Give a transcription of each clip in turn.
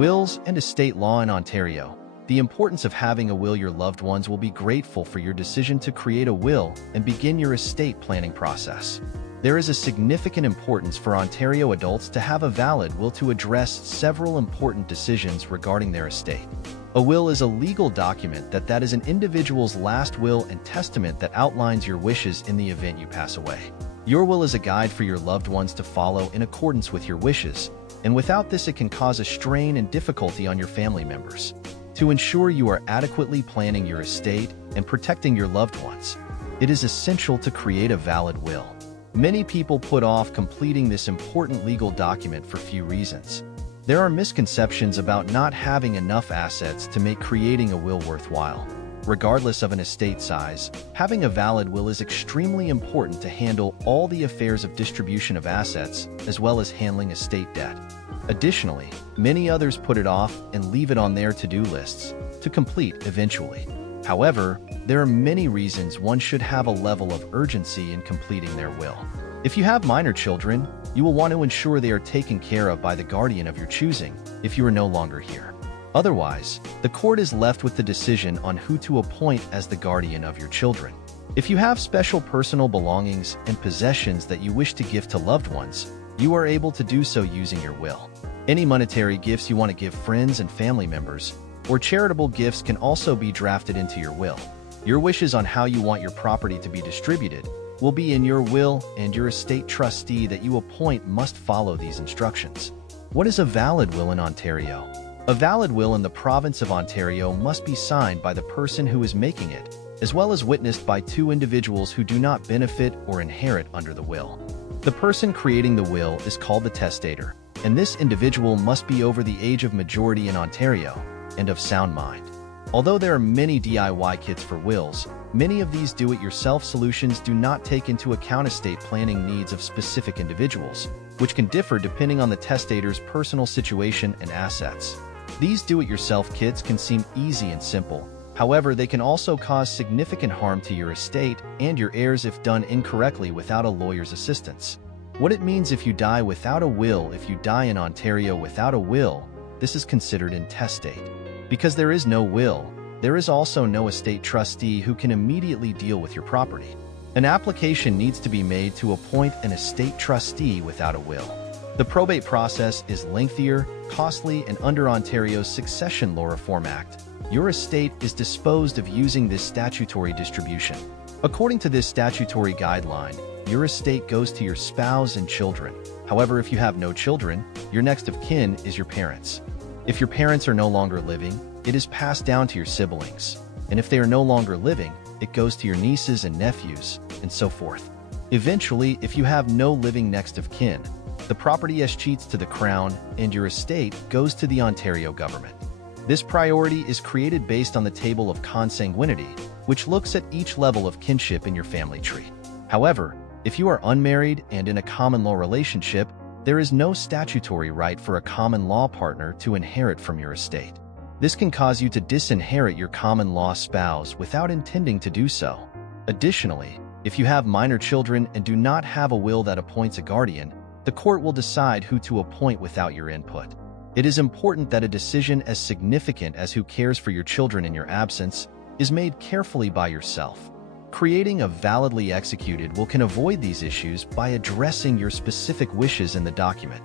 Wills and estate law in Ontario. The importance of having a will. Your loved ones will be grateful for your decision to create a will and begin your estate planning process. There is a significant importance for Ontario adults to have a valid will to address several important decisions regarding their estate. A will is a legal document that is an individual's last will and testament that outlines your wishes in the event you pass away. Your will is a guide for your loved ones to follow in accordance with your wishes, and without this it can cause a strain and difficulty on your family members. To ensure you are adequately planning your estate and protecting your loved ones, it is essential to create a valid will. Many people put off completing this important legal document for few reasons. There are misconceptions about not having enough assets to make creating a will worthwhile. Regardless of an estate size, having a valid will is extremely important to handle all the affairs of distribution of assets, as well as handling estate debt. Additionally, many others put it off and leave it on their to-do lists to complete eventually. However, there are many reasons one should have a level of urgency in completing their will. If you have minor children, you will want to ensure they are taken care of by the guardian of your choosing if you are no longer here. Otherwise, the court is left with the decision on who to appoint as the guardian of your children. If you have special personal belongings and possessions that you wish to gift to loved ones, you are able to do so using your will. Any monetary gifts you want to give friends and family members, or charitable gifts can also be drafted into your will. Your wishes on how you want your property to be distributed will be in your will, and your estate trustee that you appoint must follow these instructions. What is a valid will in Ontario? A valid will in the province of Ontario must be signed by the person who is making it, as well as witnessed by two individuals who do not benefit or inherit under the will. The person creating the will is called the testator, and this individual must be over the age of majority in Ontario and of sound mind. Although there are many DIY kits for wills, many of these do-it-yourself solutions do not take into account estate planning needs of specific individuals, which can differ depending on the testator's personal situation and assets. These do-it-yourself kits can seem easy and simple. However, they can also cause significant harm to your estate and your heirs if done incorrectly without a lawyer's assistance. What it means if you die without a will. If you die in Ontario without a will, this is considered intestate. Because there is no will, there is also no estate trustee who can immediately deal with your property. An application needs to be made to appoint an estate trustee without a will. The probate process is lengthier, costly, and under Ontario's Succession Law Reform Act, your estate is disposed of using this statutory distribution. According to this statutory guideline, your estate goes to your spouse and children. However, if you have no children, your next of kin is your parents. If your parents are no longer living, it is passed down to your siblings. And if they are no longer living, it goes to your nieces and nephews, and so forth. Eventually, if you have no living next of kin, the property escheats to the Crown, and your estate goes to the Ontario government. This priority is created based on the table of consanguinity, which looks at each level of kinship in your family tree. However, if you are unmarried and in a common law relationship, there is no statutory right for a common law partner to inherit from your estate. This can cause you to disinherit your common law spouse without intending to do so. Additionally, if you have minor children and do not have a will that appoints a guardian, the court will decide who to appoint without your input. It is important that a decision as significant as who cares for your children in your absence is made carefully by yourself. Creating a validly executed will can avoid these issues by addressing your specific wishes in the document.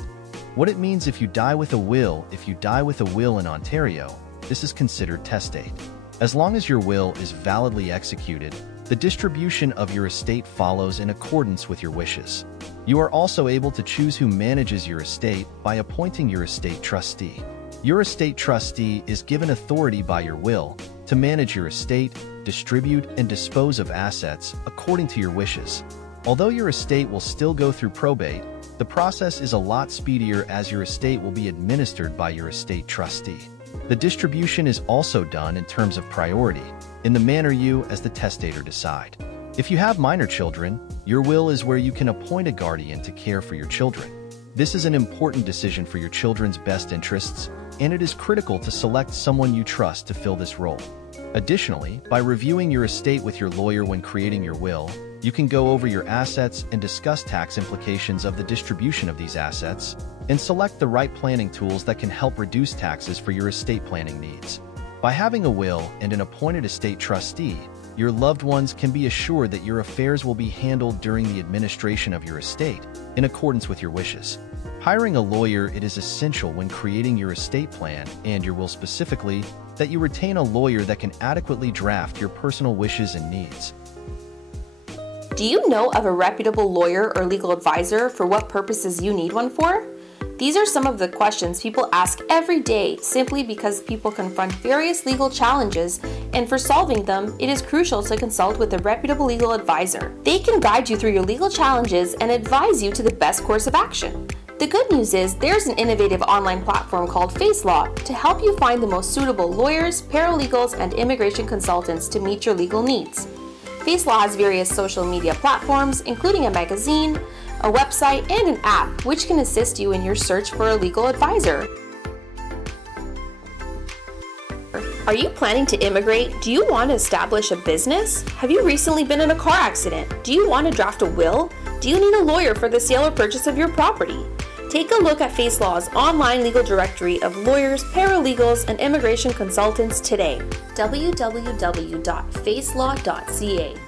What it means if you die with a will. If you die with a will in Ontario, this is considered testate. As long as your will is validly executed, the distribution of your estate follows in accordance with your wishes. You are also able to choose who manages your estate by appointing your estate trustee. Your estate trustee is given authority by your will to manage your estate, distribute, and dispose of assets according to your wishes. Although your estate will still go through probate, the process is a lot speedier as your estate will be administered by your estate trustee. The distribution is also done in terms of priority, in the manner you, as the testator, decide. If you have minor children, your will is where you can appoint a guardian to care for your children. This is an important decision for your children's best interests, and it is critical to select someone you trust to fill this role. Additionally, by reviewing your estate with your lawyer when creating your will, you can go over your assets and discuss tax implications of the distribution of these assets, and select the right planning tools that can help reduce taxes for your estate planning needs. By having a will and an appointed estate trustee, your loved ones can be assured that your affairs will be handled during the administration of your estate in accordance with your wishes. Hiring a lawyer, it is essential when creating your estate plan and your will specifically that you retain a lawyer that can adequately draft your personal wishes and needs. Do you know of a reputable lawyer or legal advisor for what purposes you need one for? These are some of the questions people ask every day simply because people confront various legal challenges, and for solving them, it is crucial to consult with a reputable legal advisor. They can guide you through your legal challenges and advise you to the best course of action. The good news is there's an innovative online platform called Facelaw to help you find the most suitable lawyers, paralegals, and immigration consultants to meet your legal needs. Facelaw has various social media platforms, including a magazine, a website, and an app which can assist you in your search for a legal advisor. Are you planning to immigrate? Do you want to establish a business? Have you recently been in a car accident? Do you want to draft a will? Do you need a lawyer for the sale or purchase of your property? Take a look at Facelaw's online legal directory of lawyers, paralegals, and immigration consultants today. www.facelaw.ca